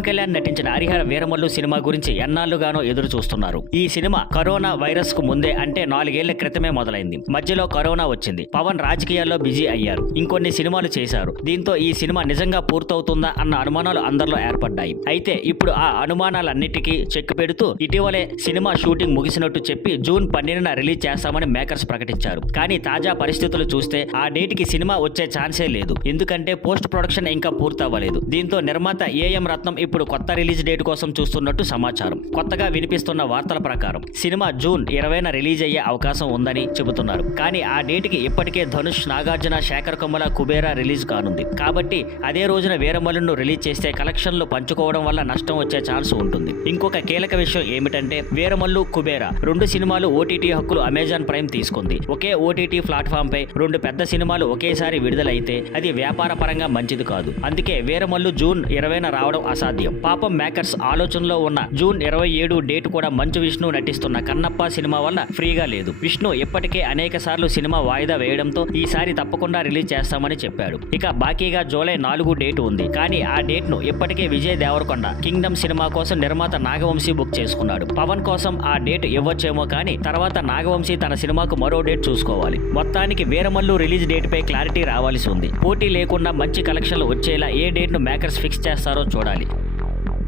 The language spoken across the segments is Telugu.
పవన్ కళ్యాణ్ నటించిన హరిహర వీరమల్లు సినిమా గురించి ఎన్నాళ్లుగానో ఎదురు చూస్తున్నారు. ఈ సినిమా కరోనా వైరస్ కు ముందే అంటే 4 ఏళ్ల క్రితమే మొదలైంది. మధ్యలో కరోనా వచ్చింది. పవన్ రాజకీయాల్లో బిజీ అయ్యారు. ఇంకొన్ని సినిమాలు చేశారు. దీంతో ఈ సినిమా నిజంగా పూర్తవుతుందా అన్న అనుమానాలు అందరిలో ఏర్పడ్డాయి. అయితే ఇప్పుడు ఆ అనుమానాలన్నిటికీ చెక్ పెడుతూ ఇటీవలే సినిమా షూటింగ్ ముగిసినట్టు చెప్పి జూన్ 12న రిలీజ్ చేస్తామని మేకర్స్ ప్రకటించారు. కానీ తాజా పరిస్థితులు చూస్తే ఆ డేట్కి సినిమా వచ్చే ఛాన్సే లేదు. ఎందుకంటే పోస్ట్ ప్రొడక్షన్ ఇంకా పూర్తవ్వలేదు. దీంతో నిర్మాత ఏఎం రత్నం ఇప్పుడు కొత్త రిలీజ్ డేట్ కోసం చూస్తున్నట్టు సమాచారం. కొత్తగా వినిపిస్తున్న వార్తల ప్రకారం సినిమా జూన్ 20న రిలీజ్ అయ్యే అవకాశం ఉందని చెబుతున్నారు. కానీ ఆ డేట్కి ఇప్పటికే ధనుష్, నాగార్జున, శేఖర్ కమ్ముల, కుబేరా రిలీజ్ కానుంది. కాబట్టి అదే రోజున వీరమల్లును రిలీజ్ చేస్తే కలెక్షన్లు పంచుకోవడం వల్ల నష్టం వచ్చే ఛాన్స్ ఉంటుంది. ఇంకొక కీలక విషయం ఏమిటంటే వీరమల్లు, కుబేరా 2 సినిమాలు ఓటీటీ హక్కులు అమెజాన్ ప్రైమ్ తీసుకుంది. ఒకే ఓటీటీ ప్లాట్ఫామ్ పై 2 పెద్ద సినిమాలు ఒకేసారి విడుదలైతే అది వ్యాపార పరంగా మంచిది కాదు. అందుకే వీరమల్లు జూన్ 20న రావడం అసాధ్యం. పాపం మేకర్స్ ఆలోచనలో ఉన్న జూన్ 27 డేట్ కూడా మంచు విష్ణు నటిస్తున్న కన్నప్ప సినిమా వల్ల ఫ్రీగా లేదు. విష్ణు ఇప్పటికే అనేక సార్లు సినిమా వాయిదా వేయడంతో ఈసారి తప్పకుండా రిలీజ్ చేస్తామని చెప్పాడు. ఇక బాకీగా జూలై 4 డేట్ ఉంది. కానీ ఆ డేట్ ను ఇప్పటికే విజయ్ దేవరకొండ కింగ్డమ్ సినిమా కోసం నిర్మాత నాగవంశీ బుక్ చేసుకున్నాడు. పవన్ కోసం ఆ డేట్ ఇవ్వచ్చేమో కానీ తర్వాత నాగవంశీ తన సినిమాకు మరో డేట్ చూసుకోవాలి. మొత్తానికి వీరమల్లు రిలీజ్ డేట్ పై క్లారిటీ రావాల్సి ఉంది. పోటీ లేకుండా మంచి కలెక్షన్లు వచ్చేలా ఏ డేట్ ను మేకర్స్ ఫిక్స్ చేస్తారో చూడాలి.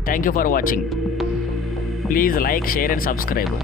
Thank you for watching. Please like, share and subscribe.